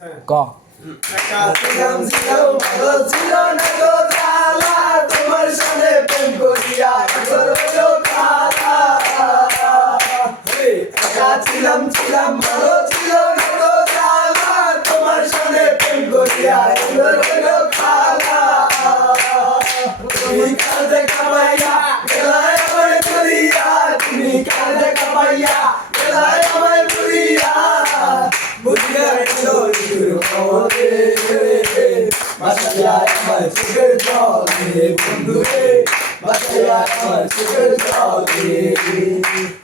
ক ছিলাম ছিলাম ভালো ছিল না গো জালা তোমার সাথে প্রেম করিয়া তোর হলো খালা একা ছিলাম ছিলাম ভালো ছিল না গো জালা তোমার সাথে প্রেম করিয়া তোর হলো খালা তুমি কাল দেখা পাইয়া গেলায় আমায় ভুলিয়া তুমি কাল দেখা পাইয়া গেলায় আমায় ভুলিয়া বুঝিয়া এলো হবে বাসায় আমার চোখের জলে বন্ধুরে বাসায় আমার চোখের জলে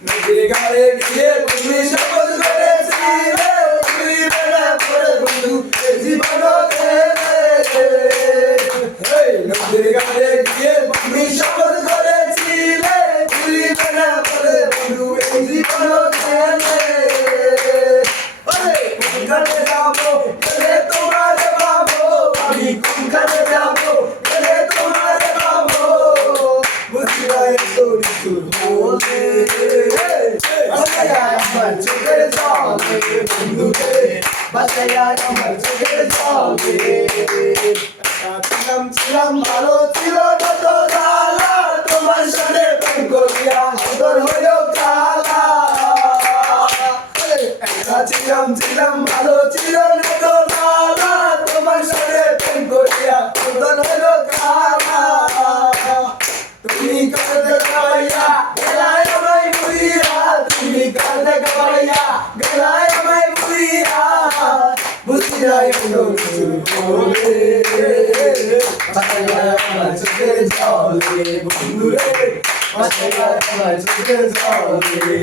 নদীর ঘাটে গিয়ে তুমি শপথ করেছিলে তুমি বেলা পরে বন্ধু জীবন নদীর ঘাটে গিয়ে তুমি শপথ করেছিলে তুমি বেলা পরে বন্ধু জীবন কোনখানে যাবো গেলে তোমার পাবো আমি কোনখানে যাবো গেলে তোমার পাবো বুঝিরাই তোর সুর বলে বাসায় আমার চোখের জলে বন্ধুরে বাসায় আমার চোখের জলে ছিলাম ছিলাম ভালো ছিল কত জ্বালা তোমার সাথে প্রেম করিয়া তোর হলো খালা ছিলাম ছিলাম ভালো ছিল না তো জালা তোমার সাথে প্রেম করিয়া তোর হলো খালা তুমি কাল দেখা পাইয়া গেলায় আমায় ভুলিয়া তুমি কাল দেখা পাইয়া গেলায় আমায় ভুলিয়া বুঝিয়া এলো বলে বাসায় আমার চোখের জলে বন্ধুরে বাসায় আমার চোখের জলে